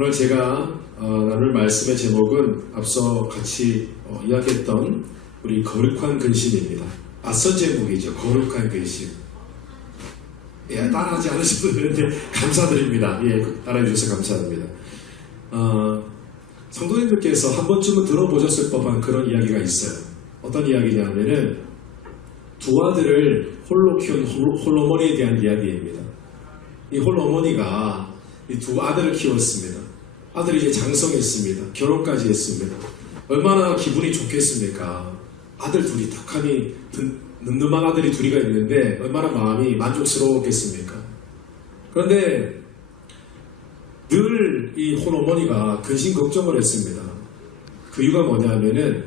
오늘 제가 나눌 말씀의 제목은 앞서 같이 이야기했던 우리 거룩한 근심입니다. 낯선 제목이죠. 거룩한 근심. 예, 따라하지 않으셔도 되는데 감사드립니다. 예, 따라해 주셔서 감사합니다. 성도님들께서 한 번쯤은 들어보셨을 법한 그런 이야기가 있어요. 어떤 이야기냐면은 두 아들을 홀로 키운 홀어머니에 대한 이야기입니다. 이 홀어머니가 이 두 아들을 키웠습니다. 아들이 이제 장성했습니다. 결혼까지 했습니다. 얼마나 기분이 좋겠습니까? 아들 둘이 탁하니 늠름한 아들이 둘이가 있는데 얼마나 마음이 만족스러웠겠습니까? 그런데 늘 이 홀어머니가 근심 걱정을 했습니다. 그 이유가 뭐냐면은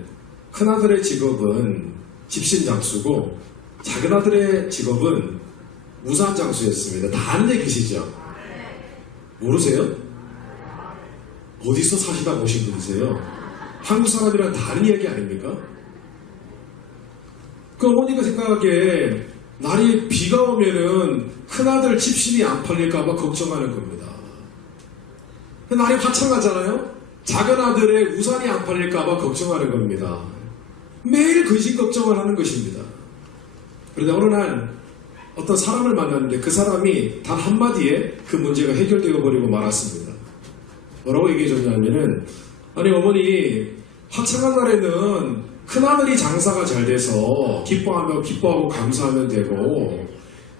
큰아들의 직업은 집신장수고 작은아들의 직업은 무산장수였습니다. 다 아는 얘기시죠? 모르세요? 어디서 사시다 오신 분이세요? 한국 사람이랑 다른 이야기 아닙니까? 그 어머니가 생각하기에 날이 비가 오면은 큰아들 집신이 안 팔릴까봐 걱정하는 겁니다. 날이 화창하잖아요? 작은아들의 우산이 안 팔릴까봐 걱정하는 겁니다. 매일 근심 걱정을 하는 것입니다. 그러다 어느 날 어떤 사람을 만났는데 그 사람이 단 한마디에 그 문제가 해결되어 버리고 말았습니다. 뭐라고 얘기해 줬냐면은 아니 어머니 화창한 날에는 큰아들이 장사가 잘 돼서 기뻐하고 감사하면 되고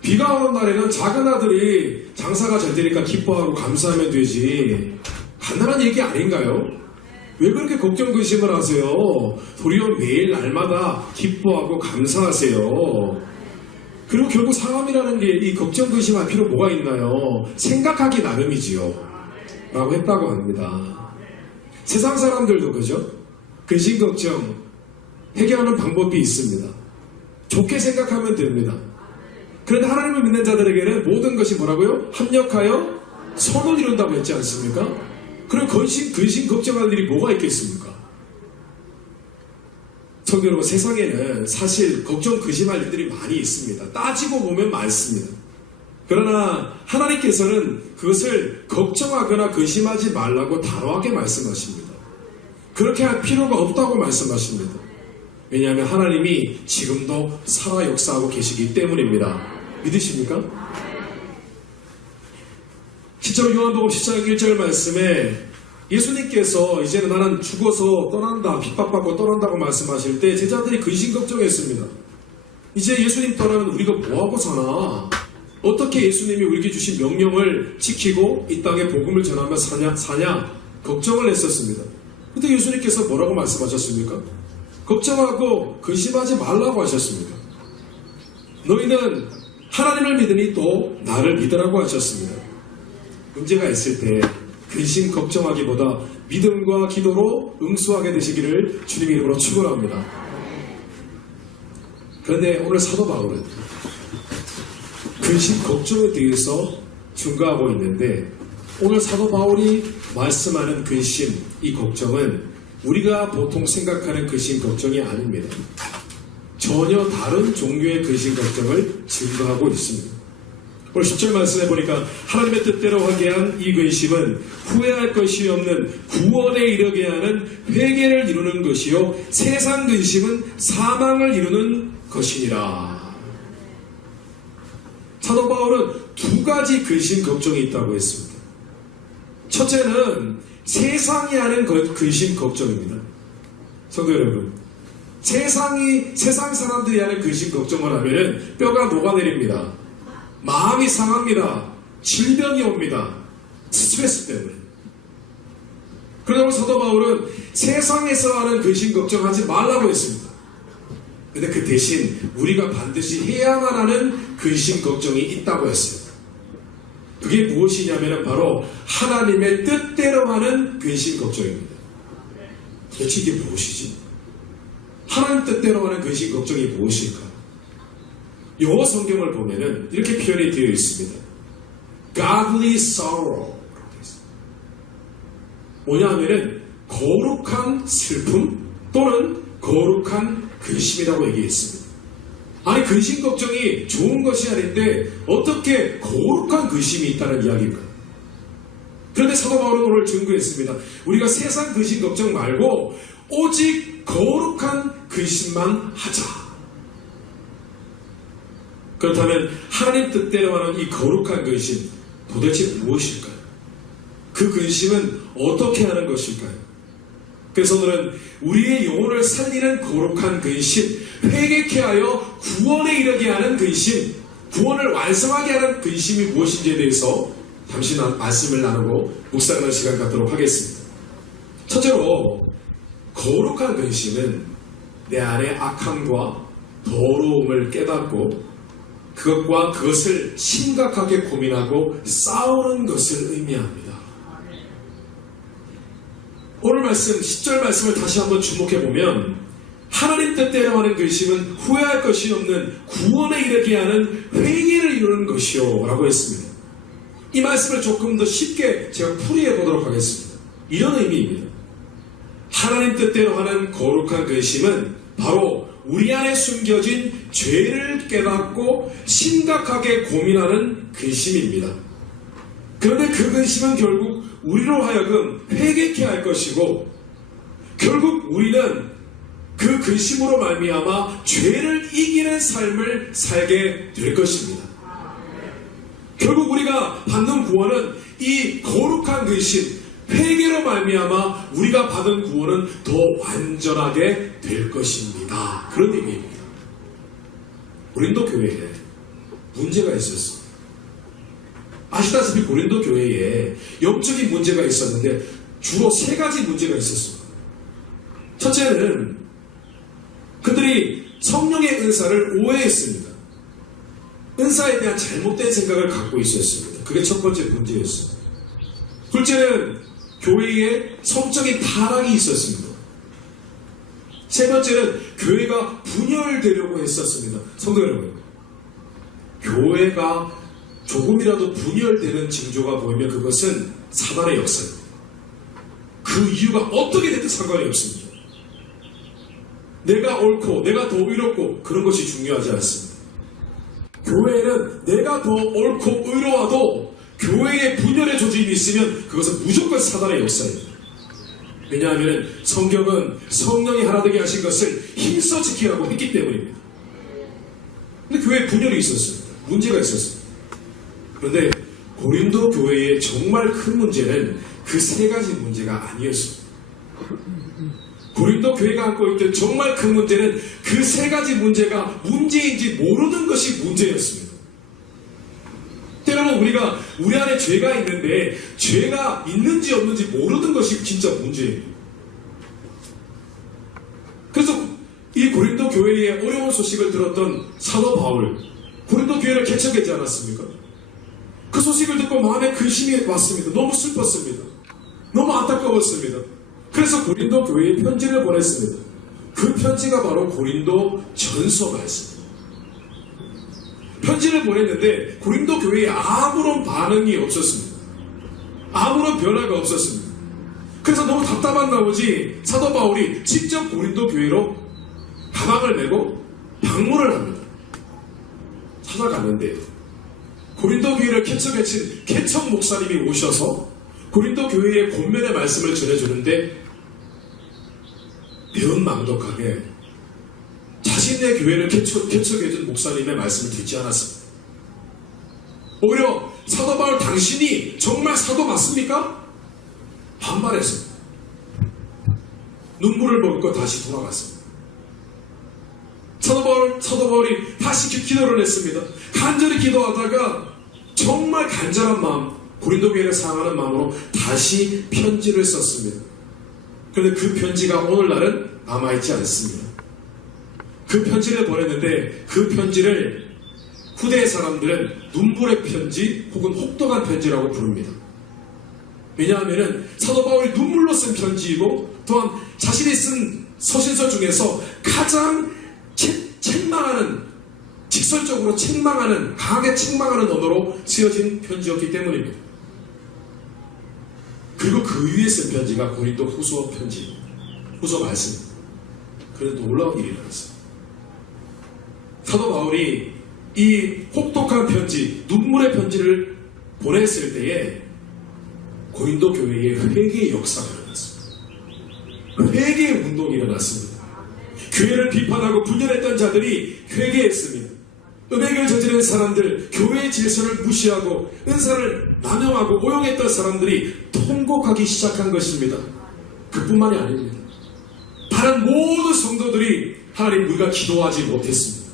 비가 오는 날에는 작은아들이 장사가 잘 되니까 기뻐하고 감사하면 되지. 간단한 얘기 아닌가요? 왜 그렇게 걱정 근심을 하세요? 도리어 매일 날마다 기뻐하고 감사하세요. 그리고 결국 사람이라는 게 이 걱정 근심할 필요 뭐가 있나요? 생각하기 나름이지요. 라고 했다고 합니다. 세상 사람들도 그죠? 근심 걱정 해결하는 방법이 있습니다. 좋게 생각하면 됩니다. 그런데 하나님을 믿는 자들에게는 모든 것이 뭐라고요? 합력하여 선을 이룬다고 했지 않습니까? 그럼 근심 걱정할 일이 뭐가 있겠습니까? 성도 여러분, 세상에는 사실 걱정 근심할 일들이 많이 있습니다. 따지고 보면 많습니다. 그러나 하나님께서는 그것을 걱정하거나 근심하지 말라고 단호하게 말씀하십니다. 그렇게 할 필요가 없다고 말씀하십니다. 왜냐하면 하나님이 지금도 살아 역사하고 계시기 때문입니다. 믿으십니까? 실제로 요한복음 10장 1절 말씀에 예수님께서 이제는 나는 죽어서 떠난다, 핍박받고 떠난다고 말씀하실 때 제자들이 근심 걱정했습니다. 이제 예수님 떠나면 우리가 뭐하고 사나? 어떻게 예수님이 우리에게 주신 명령을 지키고 이 땅에 복음을 전하며 사냐? 걱정을 했었습니다. 그때 예수님께서 뭐라고 말씀하셨습니까? 걱정하고 근심하지 말라고 하셨습니다. 너희는 하나님을 믿으니 또 나를 믿으라고 하셨습니다. 문제가 있을 때 근심 걱정하기보다 믿음과 기도로 응수하게 되시기를 주님의 이름으로 축원합니다. 그런데 오늘 사도 바울은 근심 걱정에 대해서 증거하고 있는데 오늘 사도 바울이 말씀하는 근심, 이 걱정은 우리가 보통 생각하는 근심 걱정이 아닙니다. 전혀 다른 종류의 근심 걱정을 증거하고 있습니다. 오늘 10절 말씀해 보니까 하나님의 뜻대로 하게 한 이 근심은 후회할 것이 없는 구원에 이르게 하는 회개를 이루는 것이요 세상 근심은 사망을 이루는 것이니라. 사도 바울은 두 가지 근심 걱정이 있다고 했습니다. 첫째는 세상이 하는 근심 걱정입니다. 성도 여러분, 세상 사람들이 하는 근심 걱정을 하면은 뼈가 녹아내립니다. 마음이 상합니다. 질병이 옵니다. 스트레스 때문에. 그러다 보니 사도 바울은 세상에서 하는 근심 걱정하지 말라고 했습니다. 그런데 그 대신 우리가 반드시 해야만 하는 근심 걱정이 있다고 했어요. 그게 무엇이냐면 바로 하나님의 뜻대로 하는 근심 걱정입니다. 도대체 이게 무엇이지? 하나님 뜻대로 하는 근심 걱정이 무엇일까? 영어 성경을 보면은 이렇게 표현이 되어 있습니다. Godly sorrow. 뭐냐면은 거룩한 슬픔 또는 거룩한 근심이라고 얘기했습니다. 아니 근심 걱정이 좋은 것이 아닌데 어떻게 거룩한 근심이 있다는 이야기인가? 그런데 사도 바울은 오늘 증거했습니다. 우리가 세상 근심 걱정 말고 오직 거룩한 근심만 하자. 그렇다면 하나님 뜻대로 하는 이 거룩한 근심 도대체 무엇일까요? 그 근심은 어떻게 하는 것일까요? 그래서 오늘은 우리의 영혼을 살리는 거룩한 근심, 회개케 하여 구원에 이르게 하는 근심, 구원을 완성하게 하는 근심이 무엇인지에 대해서 잠시 말씀을 나누고 묵상하는 시간 갖도록 하겠습니다. 첫째로 거룩한 근심은 내 안의 악함과 더러움을 깨닫고 그것을 심각하게 고민하고 싸우는 것을 의미합니다. 오늘 말씀 10절 말씀을 다시 한번 주목해보면 하나님 뜻대로 하는 근심은 후회할 것이 없는 구원에 이르게 하는 회개를 이루는 것이요 라고 했습니다. 이 말씀을 조금 더 쉽게 제가 풀이해 보도록 하겠습니다. 이런 의미입니다. 하나님 뜻대로 하는 거룩한 근심은 바로 우리 안에 숨겨진 죄를 깨닫고 심각하게 고민하는 근심입니다. 그런데 그 근심은 결국 우리로 하여금 회개케 할 것이고 결국 우리는 그 근심으로 말미암아 죄를 이기는 삶을 살게 될 것입니다. 결국 우리가 받는 구원은 이 거룩한 근심, 회개로 말미암아 우리가 받은 구원은 더 완전하게 될 것입니다. 그런 의미입니다. 고린도 교회에 문제가 있었습니다. 아시다시피 고린도 교회에 영적인 문제가 있었는데 주로 세 가지 문제가 있었습니다. 첫째는 그들이 성령의 은사를 오해했습니다. 은사에 대한 잘못된 생각을 갖고 있었습니다. 그게 첫 번째 문제였습니다. 둘째는 교회에 성적인 타락이 있었습니다. 세 번째는 교회가 분열되려고 했었습니다. 성도 여러분, 교회가 조금이라도 분열되는 징조가 보이면 그것은 사단의 역사입니다. 그 이유가 어떻게 됐든 상관이 없습니다. 내가 옳고 내가 더 의롭고 그런 것이 중요하지 않습니다. 교회에는 내가 더 옳고 의로워도 교회에 분열의 조짐이 있으면 그것은 무조건 사단의 역사입니다. 왜냐하면 성경은 성령이 하나 되게 하신 것을 힘써 지키라고 했기 때문입니다. 근데 교회에 분열이 있었습니다. 문제가 있었습니다. 그런데 고린도 교회의 정말 큰 문제는 그 세 가지 문제가 아니었습니다. 고린도 교회가 안고 있던 정말 큰 문제는 그 세 가지 문제가 문제인지 모르는 것이 문제였습니다. 때로는 우리가 우리 안에 죄가 있는데 죄가 있는지 없는지 모르는 것이 진짜 문제예요. 그래서 이 고린도 교회의 어려운 소식을 들었던 사도 바울, 고린도 교회를 개척했지 않았습니까? 그 소식을 듣고 마음에 근심이 왔습니다. 너무 슬펐습니다. 너무 안타까웠습니다. 그래서 고린도 교회에 편지를 보냈습니다. 그 편지가 바로 고린도 전서 말씀입니다. 편지를 보냈는데 고린도 교회에 아무런 반응이 없었습니다. 아무런 변화가 없었습니다. 그래서 너무 답답한 나머지 사도 바울이 직접 고린도 교회로 가방을 메고 방문을 합니다. 찾아갔는데 고린도 교회를 개척해친 개척 목사님이 오셔서 고린도 교회의 권면의 말씀을 전해주는데 배은망덕하게 자신의 교회를 개척해준 목사님의 말씀을 듣지 않았습니다. 오히려 사도 바울 당신이 정말 사도 맞습니까? 반발했습니다. 눈물을 먹고 다시 돌아갔습니다. 사도 바울이 다시 기도를 했습니다. 간절히 기도하다가 정말 간절한 마음, 고린도 교회를 사랑하는 마음으로 다시 편지를 썼습니다. 그런데 그 편지가 오늘날은 남아있지 않습니다. 그 편지를 보냈는데 그 편지를 후대의 사람들은 눈물의 편지 혹은 혹독한 편지라고 부릅니다. 왜냐하면 사도 바울이 눈물로 쓴 편지이고 또한 자신이 쓴 서신서 중에서 가장 책망하는, 직설적으로 책망하는, 강하게 책망하는 언어로 쓰여진 편지였기 때문입니다. 그리고 그 위에 쓴 편지가 고린도 후서 편지, 후서 말씀입니다. 그런데 놀라운 일이 일어났어요. 사도 바울이 이 혹독한 편지, 눈물의 편지를 보냈을 때에 고린도 교회에 회개의 역사가 일어났습니다. 회개의 운동이 일어났습니다. 교회를 비판하고 분열했던 자들이 회개했습니다. 은행을 저지른 사람들, 교회의 질서를 무시하고 은사를 남용하고 오용했던 사람들이 통곡하기 시작한 것입니다. 그뿐만이 아닙니다. 다른 모든 성도들이 하나님, 우리가 기도하지 못했습니다.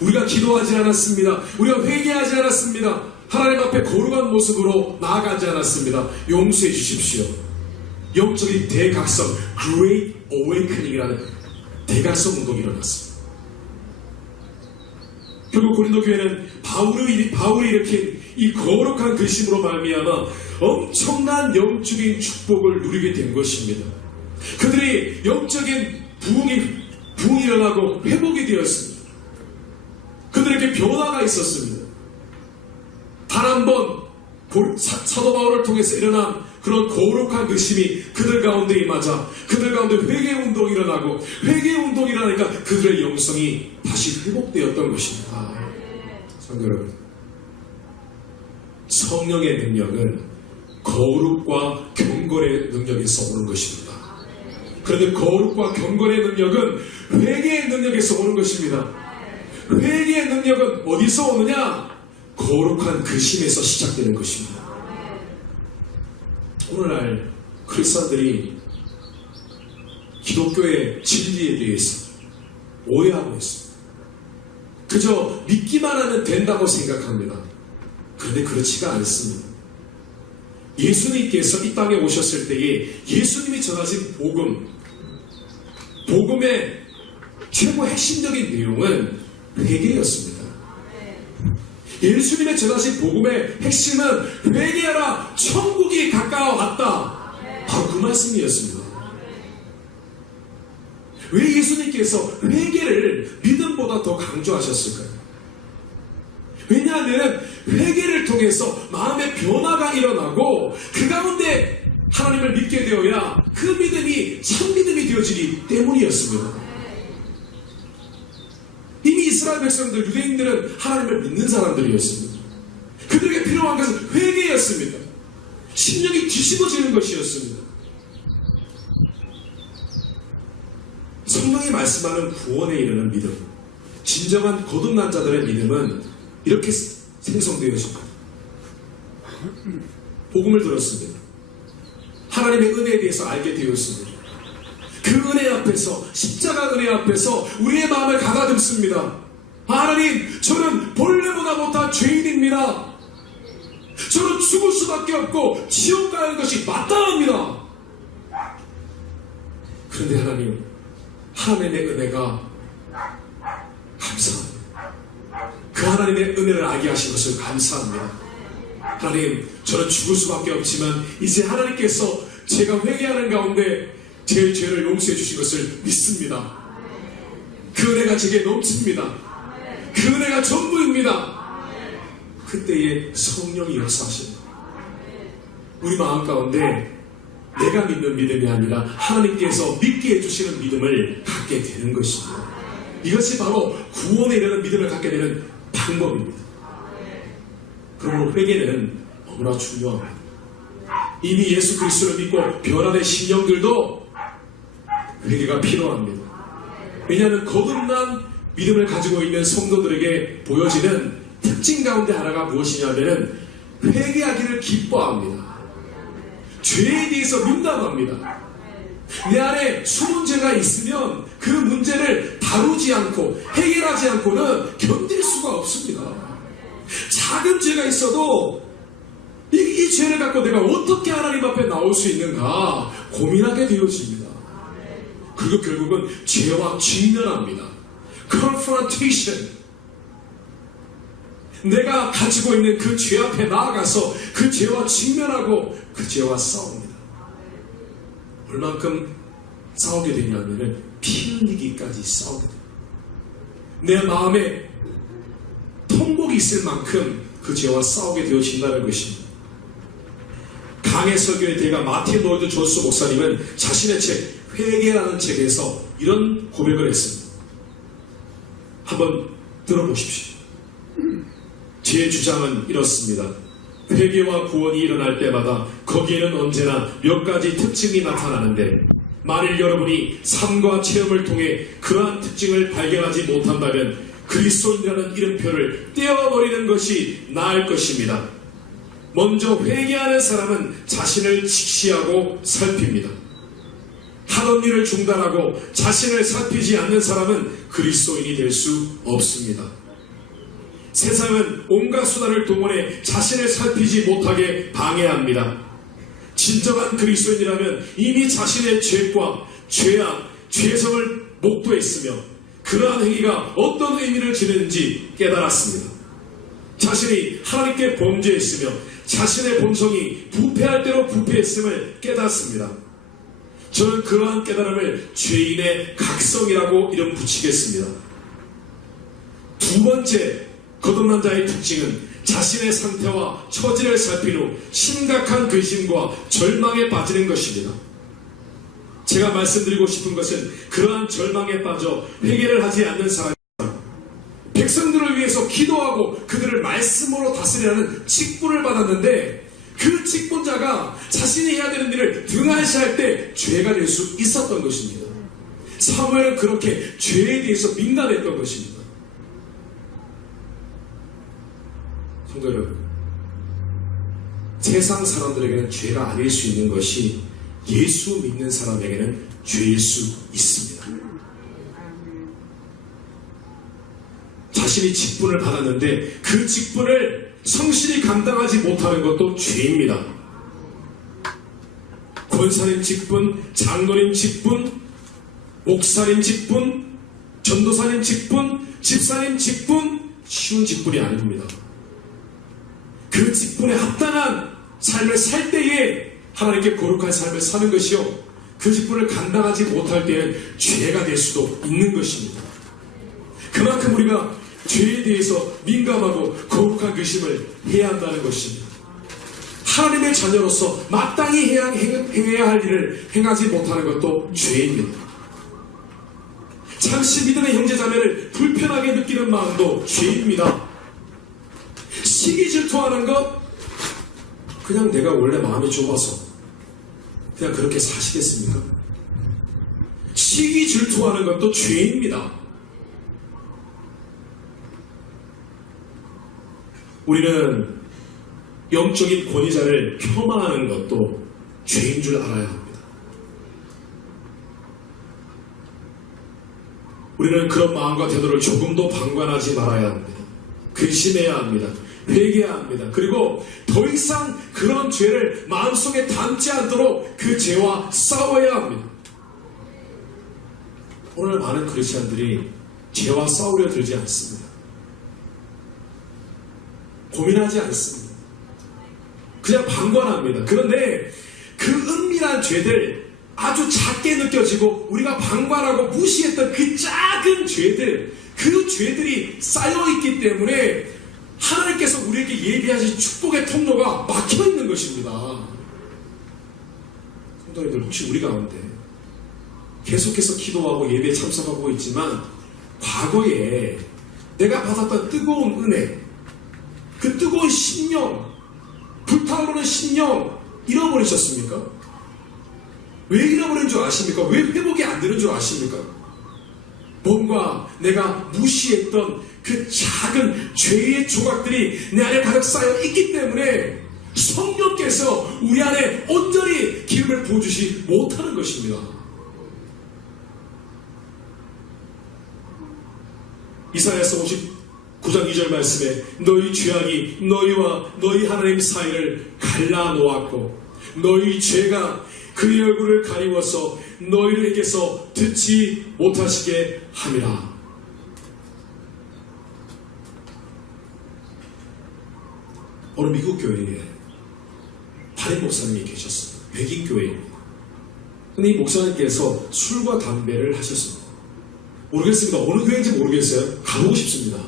우리가 기도하지 않았습니다. 우리가 회개하지 않았습니다. 하나님 앞에 거룩한 모습으로 나아가지 않았습니다. 용서해 주십시오. 영적인 대각성, Great Awakening이라는 대각성 운동이 일어났습니다. 결국 고린도 교회는 바울이 일으킨 이 거룩한 글심으로 말미암아 엄청난 영적인 축복을 누리게 된 것입니다. 그들이 영적인 부흥이 일어나고 회복이 되었습니다. 그들에게 변화가 있었습니다. 단 한 번 사도 바울을 통해서 일어난 그런 거룩한 글심이 그들 가운데 임하자 그들 가운데 회개운동이 일어나고 회개운동이 일어나니까 그들의 영성이 다시 회복되었던 것입니다. 성도 여러분, 성령의 능력은 거룩과 경건의 능력에서 오는 것입니다. 그런데 거룩과 경건의 능력은 회개의 능력에서 오는 것입니다. 회개의 능력은 어디서 오느냐? 거룩한 근심에서 시작되는 것입니다. 오늘날 크리스천들이 기독교의 진리에 대해서 오해하고 있습니다. 그저 믿기만 하면 된다고 생각합니다. 그런데 그렇지가 않습니다. 예수님께서 이 땅에 오셨을 때에 예수님이 전하신 복음의 최고 핵심적인 내용은 회개였습니다. 예수님의 전하신 복음의 핵심은 회개하라, 천국이 가까워왔다. 바로 그 말씀이었습니다. 왜 예수님께서 회개를 믿음보다 더 강조하셨을까요? 왜냐하면 회개를 통해서 마음의 변화가 일어나고 그 가운데 하나님을 믿게 되어야 그 믿음이 참 믿음이 되어지기 때문이었습니다. 이미 이스라엘 백성들, 유대인들은 하나님을 믿는 사람들이었습니다. 그들에게 필요한 것은 회개였습니다. 심령이 뒤집어지는 것이었습니다. 성령이 말씀하는 구원에 이르는 믿음, 진정한 거듭난 자들의 믿음은 이렇게 생성되어집니다. 복음을 들었습니다. 하나님의 은혜에 대해서 알게 되었습니다. 그 은혜 앞에서, 십자가 은혜 앞에서 우리의 마음을 가다듬습니다. 하나님, 저는 본래보다 못한 죄인입니다. 저는 죽을 수밖에 없고 지옥 가는 것이 마땅합니다. 그런데 하나님, 하나님의 은혜가 감사합니다. 그 하나님의 은혜를 알게 하신 것을 감사합니다. 하나님, 저는 죽을 수밖에 없지만 이제 하나님께서 제가 회개하는 가운데 제 죄를 용서해 주신 것을 믿습니다. 그 은혜가 제게 넘칩니다. 그 은혜가 전부입니다. 그때에 성령이 역사하십니다. 우리 마음 가운데 내가 믿는 믿음이 아니라 하나님께서 믿게 해주시는 믿음을 갖게 되는 것입니다. 이것이 바로 구원에 이르는 믿음을 갖게 되는 방법입니다. 그러므로 회개는 너무나 중요합니다. 이미 예수 그리스도를 믿고 변화된 신령들도 회개가 필요합니다. 왜냐하면 거듭난 믿음을 가지고 있는 성도들에게 보여지는 특징 가운데 하나가 무엇이냐면 회개하기를 기뻐합니다. 죄에 대해서 민감합니다. 내 안에 숨은 죄가 있으면 그 문제를 다루지 않고 해결하지 않고는 견딜 수가 없습니다. 작은 죄가 있어도 이 죄를 갖고 내가 어떻게 하나님 앞에 나올 수 있는가 고민하게 되어집니다. 그리고 결국은 죄와 직면합니다. confrontation. 내가 가지고 있는 그 죄 앞에 나아가서 그 죄와 직면하고 그 죄와 싸웁니다. 얼만큼 싸우게 되냐면 피 흘리기까지 싸우게 됩니다. 내 마음에 통곡이 있을 만큼 그 죄와 싸우게 되어진다는 것입니다. 강해 설교의 대가 마틴 로이드 존스 목사님은 자신의 책 회개라는 책에서 이런 고백을 했습니다. 한번 들어보십시오. 제 주장은 이렇습니다. 회개와 구원이 일어날 때마다 거기에는 언제나 몇 가지 특징이 나타나는데, 만일 여러분이 삶과 체험을 통해 그러한 특징을 발견하지 못한다면 그리스도인이라는 이름표를 떼어버리는 것이 나을 것입니다. 먼저 회개하는 사람은 자신을 직시하고 살핍니다. 하던 일을 중단하고 자신을 살피지 않는 사람은 그리스도인이 될 수 없습니다. 세상은 온갖 수단을 동원해 자신을 살피지 못하게 방해합니다. 진정한 그리스도인이라면 이미 자신의 죄과 죄악, 죄성을 목도했으며 그러한 행위가 어떤 의미를 지니는지 깨달았습니다. 자신이 하나님께 범죄했으며 자신의 본성이 부패할 대로 부패했음을 깨닫습니다. 저는 그러한 깨달음을 죄인의 각성이라고 이름 붙이겠습니다. 두 번째 거듭난 자의 특징은 자신의 상태와 처지를 살핀 후 심각한 근심과 절망에 빠지는 것입니다. 제가 말씀드리고 싶은 것은 그러한 절망에 빠져 회개를 하지 않는 사람입니다. 백성들을 위해서 기도하고 그들을 말씀으로 다스리라는 직분을 받았는데 그 직분자가 자신이 해야 되는 일을 등한시할 때 죄가 될 수 있었던 것입니다. 사무엘은 그렇게 죄에 대해서 민감했던 것입니다. 성도 여러분, 세상 사람들에게는 죄가 아닐 수 있는 것이 예수 믿는 사람에게는 죄일 수 있습니다. 자신이 직분을 받았는데 그 직분을 성실히 감당하지 못하는 것도 죄입니다. 권사님 직분, 장로님 직분, 목사님 직분, 전도사님 직분, 집사님 직분, 쉬운 직분이 아닙니다. 그 직분에 합당한 삶을 살 때에 하나님께 거룩한 삶을 사는 것이요, 그 직분을 감당하지 못할 때는 죄가 될 수도 있는 것입니다. 그만큼 우리가 죄에 대해서 민감하고 거룩한 근심을 해야 한다는 것입니다. 하나님의 자녀로서 마땅히 행해야 할 일을 행하지 못하는 것도 죄입니다. 잠시 믿음의 형제자매를 불편하게 느끼는 마음도 죄입니다. 시기 질투하는 것, 그냥 내가 원래 마음이 좁아서 그냥 그렇게 사시겠습니까? 시기 질투하는 것도 죄입니다. 우리는 영적인 권위자를 폄하하는 것도 죄인 줄 알아야 합니다. 우리는 그런 마음과 태도를 조금도 방관하지 말아야 합니다. 근심해야 합니다. 회개해야 합니다. 그리고 더 이상 그런 죄를 마음속에 담지 않도록 그 죄와 싸워야 합니다. 오늘 많은 크리스찬들이 죄와 싸우려 들지 않습니다. 고민하지 않습니다. 그냥 방관합니다. 그런데 그 은밀한 죄들, 아주 작게 느껴지고 우리가 방관하고 무시했던 그 작은 죄들, 그 죄들이 쌓여있기 때문에 하나님께서 우리에게 예비하신 축복의 통로가 막혀있는 것입니다. 성도님들, 혹시 우리 가운데 계속해서 기도하고 예배에 참석하고 있지만 과거에 내가 받았던 뜨거운 은혜, 그 뜨거운 신령, 불타오르는 신령 잃어버리셨습니까? 왜 잃어버린 줄 아십니까? 왜 회복이 안 되는 줄 아십니까? 뭔가 내가 무시했던 그 작은 죄의 조각들이 내 안에 가득 쌓여 있기 때문에 성령께서 우리 안에 온전히 기름을 부어주지 못하는 것입니다. 이사야서 59장 2절 말씀에 너희 죄악이 너희와 너희 하나님 사이를 갈라놓았고 너희 죄가 그의 얼굴을 가리워서 너희에게서 듣지 못하시게 함이라. 어느 미국 교회에 담임 목사님이 계셨어요. 백인 교회입니다. 근데 이 목사님께서 술과 담배를 하셨습니다. 모르겠습니다. 어느 교회인지 모르겠어요. 가보고 싶습니다.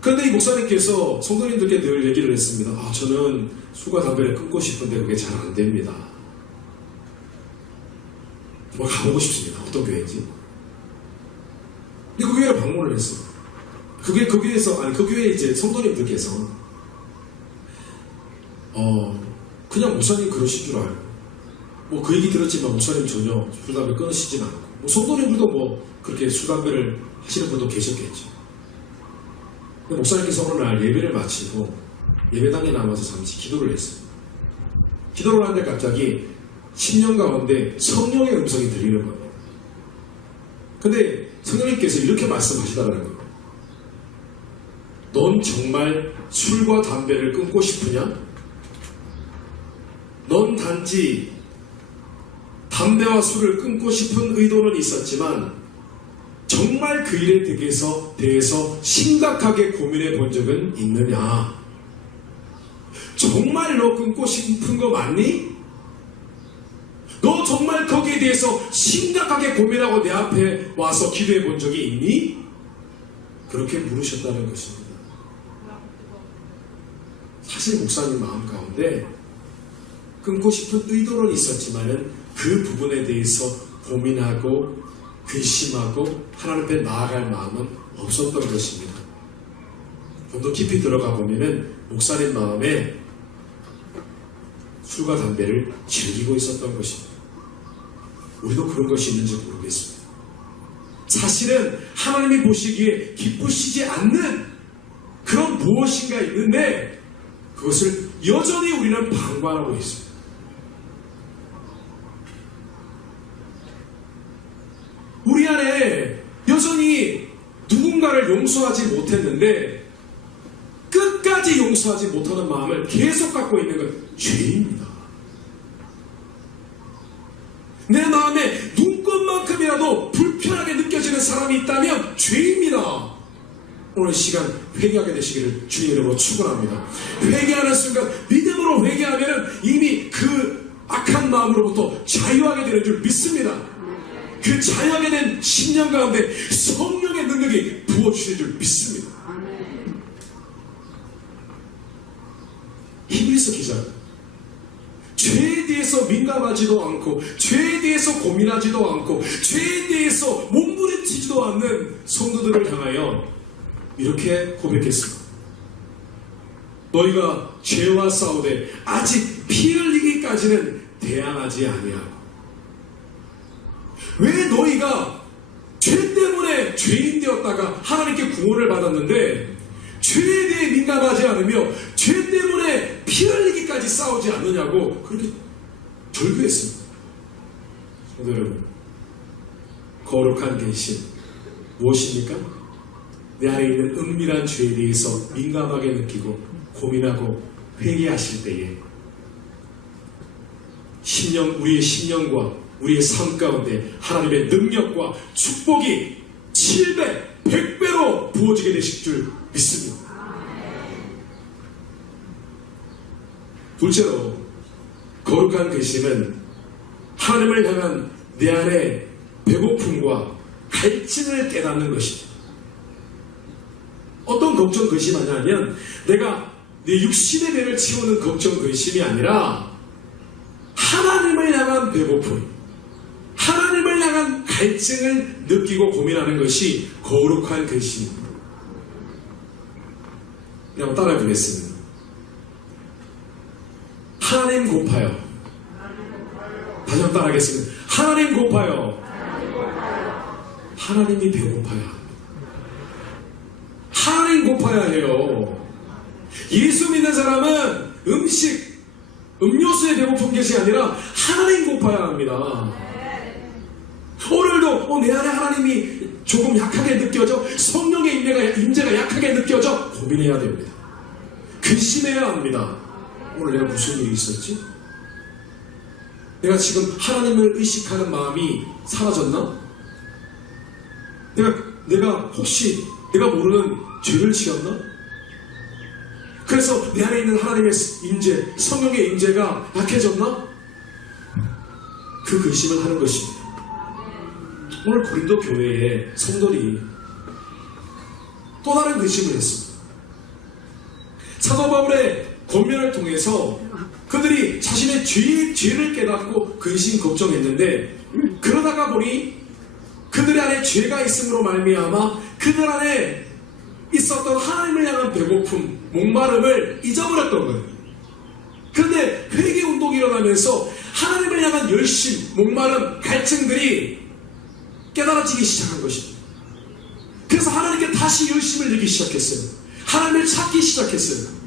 그런데 이 목사님께서 성도님들께 늘 얘기를 했습니다. 저는 술과 담배를 끊고 싶은데 그게 잘 안 됩니다. 정말 가보고 싶습니다. 어떤 교회인지. 근데 그 교회를 방문을 했어요. 그 교회에서, 그 교회 이제 성도님들께서 그냥 목사님 그러신 줄 알고, 뭐 그 얘기 들었지만 목사님 전혀 술 담배 끊으시진 않고, 뭐 성도님들도 뭐 그렇게 술 담배를 하시는 분도 계셨겠죠. 근데 목사님께서 어느 날 예배를 마치고 예배당에 남아서 잠시 기도를 했어요. 기도를 하는데 갑자기 10년 가운데 성령의 음성이 들리는 거예요. 근데 성령님께서 이렇게 말씀하시더라는 거예요. 넌 정말 술과 담배를 끊고 싶으냐? 넌 단지 담배와 술을 끊고 싶은 의도는 있었지만 정말 그 일에 대해서 심각하게 고민해 본 적은 있느냐? 정말 너 끊고 싶은 거 맞니? 너 정말 거기에 대해서 심각하게 고민하고 내 앞에 와서 기도해 본 적이 있니? 그렇게 물으셨다는 것입니다. 사실 목사님 마음 가운데 끊고 싶은 의도는 있었지만은 그 부분에 대해서 고민하고 근심하고 하나님 앞에 나아갈 마음은 없었던 것입니다. 좀 더 깊이 들어가 보면은 목사님 마음에 술과 담배를 즐기고 있었던 것입니다. 우리도 그런 것이 있는지 모르겠습니다. 사실은 하나님이 보시기에 기쁘시지 않는 그런 무엇인가 있는데 그것을 여전히 우리는 방관하고 있습니다. 우리 안에 여전히 누군가를 용서하지 못했는데 끝까지 용서하지 못하는 마음을 계속 갖고 있는 건 죄입니다. 내 마음에 눈꽃만큼이라도 불편하게 느껴지는 사람이 있다면 죄입니다. 오늘 시간 회개하게 되시기를 주님 이름으로 축원합니다. 회개하는 순간 믿음으로 회개하면 이미 그 악한 마음으로부터 자유하게 되는 줄 믿습니다. 그 자유하게 된 10년 가운데 성령의 능력이 부어주실 줄 믿습니다. 히브리서 기자 죄에 대해서 민감하지도 않고 죄에 대해서 고민하지도 않고 죄에 대해서 몸부림치지도 않는 성도들을 향하여 이렇게 고백했습니다. 너희가 죄와 싸우되 아직 피 흘리기까지는 대항하지 아니하고 왜 너희가 죄 때문에 죄인 되었다가 하나님께 구원을 받았는데 죄에 대해 민감하지 않으며 죄 때문에 피 흘리기까지 싸우지 않느냐고 그렇게 절규했습니다. 성도 여러분, 거룩한 근심 무엇입니까? 내 안에 있는 은밀한 죄에 대해서 민감하게 느끼고 고민하고 회개하실 때에 우리의 10년과 우리의 삶 가운데 하나님의 능력과 축복이 700, 100배로 부어지게 되실 줄 믿습니다. 둘째로 거룩한 근심은 하나님을 향한 내 안의 배고픔과 갈증을 깨닫는 것입니다. 어떤 걱정 근심하냐면 내가 내 육신의 배를 채우는 걱정 근심이 아니라 하나님을 향한 배고픔, 하나님을 향한 갈증을 느끼고 고민하는 것이 거룩한 근심입니다. 한번 따라해 보겠습니다. 하나님 고파요. 다시 한번 따라하겠습니다. 하나님 고파요. 하나님이 배고파야 합니다. 하나님 고파야 해요. 예수 믿는 사람은 음료수에 배고픈 것이 아니라 하나님 고파야 합니다. 오늘도 내 안에 하나님이 조금 약하게 느껴져, 성령의 임재가 약하게 느껴져 고민해야 됩니다. 근심해야 합니다. 오늘 내가 무슨 일이 있었지? 내가 지금 하나님을 의식하는 마음이 사라졌나? 내가 혹시 내가 모르는 죄를 지었나? 그래서 내 안에 있는 하나님의 임재, 성령의 임재가 약해졌나? 그 근심을 하는 것입니다. 오늘 고린도 교회의 성도들이 또 다른 근심을 했습니다. 사도 바울의 권면을 통해서 그들이 자신의 죄를 깨닫고 근심 걱정했는데 그러다가 보니 그들 안에 죄가 있음으로 말미암아 그들 안에 있었던 하나님을 향한 배고픔, 목마름을 잊어버렸던 거예요. 그런데 회개운동이 일어나면서 하나님을 향한 열심, 목마름, 갈증들이 깨달아지기 시작한 것입니다. 그래서 하나님께 다시 열심을 내기 시작했어요. 하나님을 찾기 시작했어요.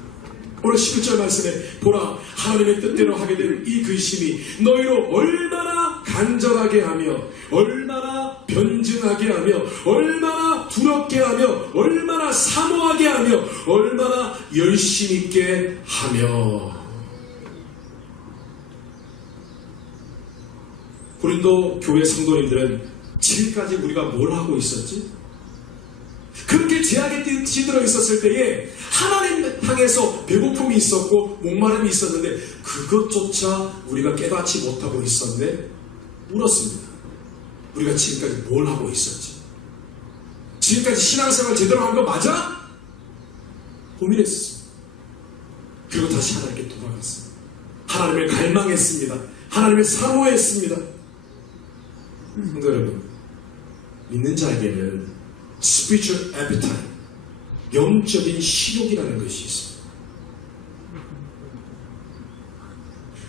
오늘 11절 말씀에 보라 하나님의 뜻대로 하게 된 이 근심이 너희로 얼마나 간절하게 하며 얼마나 변증하게 하며 얼마나 두렵게 하며 얼마나 사모하게 하며 얼마나 열심 있게 하며. 고린도 교회 성도님들은 지금까지 우리가 뭘 하고 있었지? 그렇게 죄악에 찌들어 있었을 때에 하나님 향해서 배고픔이 있었고 목마름이 있었는데 그것조차 우리가 깨닫지 못하고 있었네? 물었습니다. 우리가 지금까지 뭘 하고 있었지? 지금까지 신앙생활 제대로 한 거 맞아? 고민했습니다. 그리고 다시 하나님께 돌아갔습니다. 하나님을 갈망했습니다. 하나님을 사모했습니다. 성도 여러분, 믿는 자에게는 spiritual appetite, 영적인 식욕이라는 것이 있습니다.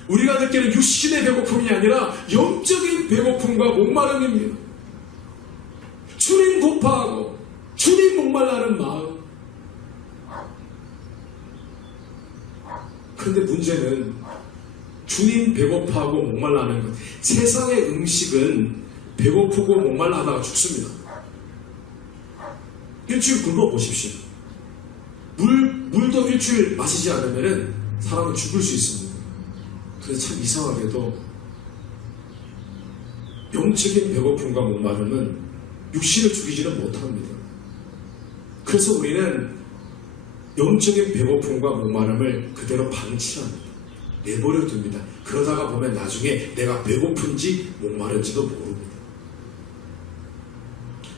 우리가 느끼는 육신의 배고픔이 아니라 영적인 배고픔과 목마름입니다. 주님 고파하고 주님 목말라는 마음. 그런데 문제는 주님 배고파하고 목말라는 것. 세상의 음식은 배고프고 목말라 하다가 죽습니다. 일주일 굶어 보십시오. 물도 일주일 마시지 않으면 사람은 죽을 수 있습니다. 그래서 참 이상하게도 영적인 배고픔과 목마름은 육신을 죽이지는 못합니다. 그래서 우리는 영적인 배고픔과 목마름을 그대로 방치합니다. 내버려 둡니다. 그러다가 보면 나중에 내가 배고픈지 목마른지도 모릅니다.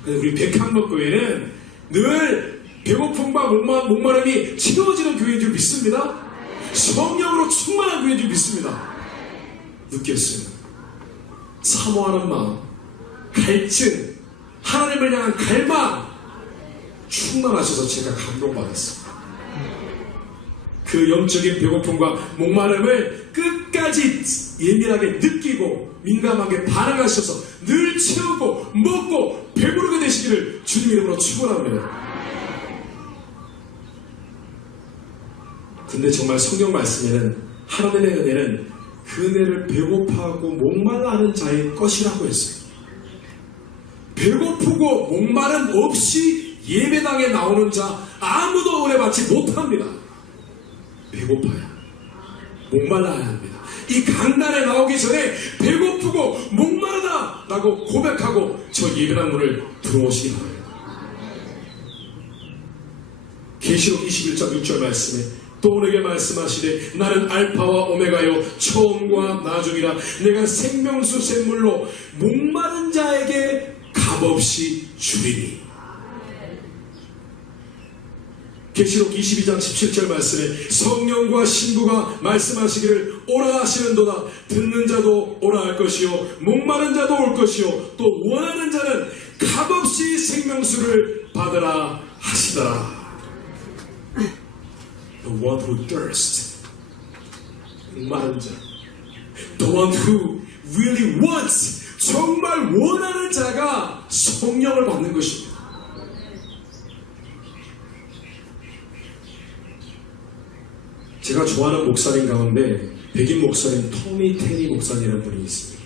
그래서 우리 백향목교회는 늘 배고픔과 목마름이 채워지는 교회인 줄 믿습니다. 성령으로 충만한 교회인 줄 믿습니다. 느꼈어요. 사모하는 마음, 갈증, 하나님을 향한 갈망 충만하셔서 제가 감동받았습니다. 그 영적인 배고픔과 목마름을 끝까지 예민하게 느끼고 민감하게 반응하셔서 늘 채우고 먹고 배부르게 되시기를 주님 이름으로 축원합니다. 근데 정말 성경 말씀에는 하나님의 은혜는 그 은혜를 배고파하고 목말라 하는 자의 것이라고 했어요. 배고프고 목마름 없이 예배당에 나오는 자 아무도 은혜 받지 못합니다. 배고파야, 목말라야 합니다. 이 강단에 나오기 전에 배고프고 목마르다 라고 고백하고 저 예배당 문을 들어오시기 바랍니다. 계시록 21장 6절 말씀에 또 내게 말씀하시되 나는 알파와 오메가요 처음과 나중이라 내가 생명수 샘물로 목마른 자에게 값없이 주리니. 계시록 22장 17절 말씀에 성령과 신부가 말씀하시기를 오라 하시는도다. 듣는 자도 오라 할 것이요 목마른 자도 올 것이요 또 원하는 자는 값없이 생명수를 받으라 하시더라. The one who thirsts, 목마른 자, the one who really wants, 정말 원하는 자가 성령을 받는 것입니다. 제가 좋아하는 목사님 가운데 백인 목사님 토미 테니 목사님이라는 분이 있습니다.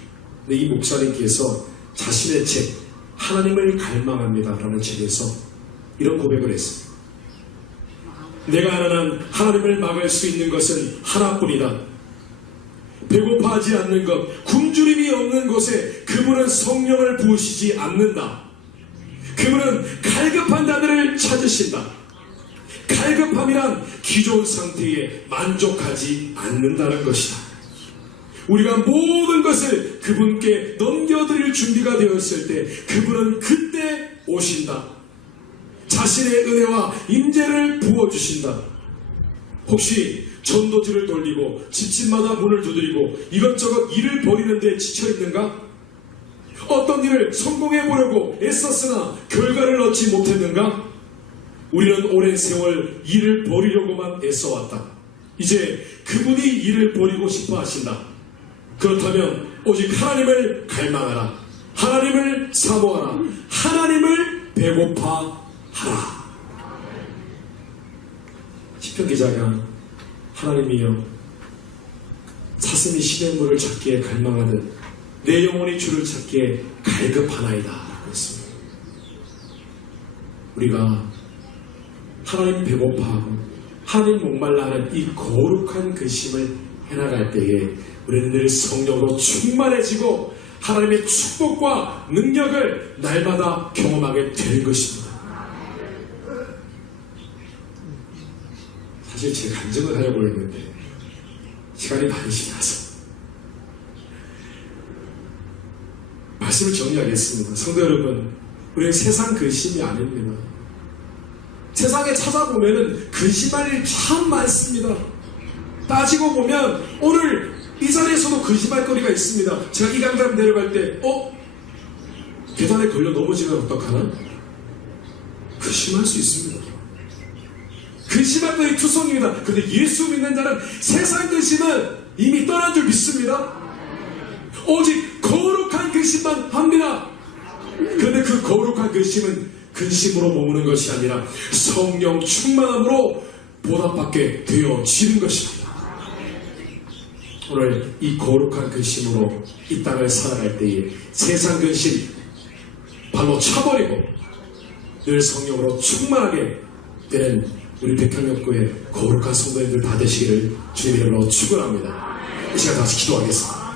근데 이 목사님께서 자신의 책 하나님을 갈망합니다 라는 책에서 이런 고백을 했습니다. 내가 아는 하나님을 막을 수 있는 것은 하나뿐이다. 배고파하지 않는 것, 굶주림이 없는 곳에 그분은 성령을 부으시지 않는다. 그분은 갈급한 자들을 찾으신다. 갈급함이란 기존 상태에 만족하지 않는다는 것이다. 우리가 모든 것을 그분께 넘겨드릴 준비가 되었을 때 그분은 그때 오신다. 자신의 은혜와 임재를 부어주신다. 혹시 전도지를 돌리고 집집마다 문을 두드리고 이것저것 일을 벌이는 데 지쳐있는가? 어떤 일을 성공해보려고 애썼으나 결과를 얻지 못했는가? 우리는 오랜 세월 일을 벌이려고만 애써왔다. 이제 그분이 일을 벌이고 싶어 하신다. 그렇다면 오직 하나님을 갈망하라. 하나님을 사모하라. 하나님을 배고파하라. 시편 기자가 하나님이여 사슴이 시냇물을 찾기에 갈망하듯 내 영혼이 주를 찾기에 갈급하나이다 라고 했습니다. 우리가 하나님 배고파하고 하나님 목말라 하는 이 거룩한 근심을 해나갈 때에 우리는 늘 성령으로 충만해지고 하나님의 축복과 능력을 날마다 경험하게 될 것입니다. 사실 제 간증을 하려고 했는데 시간이 많이 지나서 말씀을 정리하겠습니다. 성도 여러분, 우리는 세상 근심이 아닙니다. 세상에 찾아보면 근심할 일이 참 많습니다. 따지고 보면 오늘 이 자리에서도 근심할 거리가 있습니다. 제가 이 강당 내려갈 때 계단에 걸려 넘어지면 어떡하나? 근심할 수 있습니다. 근심할 거리 투성입니다. 그런데 예수 믿는 자는 세상 근심은 이미 떠난 줄 믿습니다. 오직 거룩한 근심만 합니다. 그런데 그 거룩한 근심은 근심으로 머무는 것이 아니라 성령 충만함으로 보답받게 되어지는 것입니다. 오늘 이 거룩한 근심으로 이 땅을 살아갈 때에 세상 근심 발로 차버리고 늘 성령으로 충만하게 되는 우리 백향역교회 거룩한 성도님들 다 되시기를 주님 이름으로 축원합니다. 이 시간 다시 기도하겠습니다.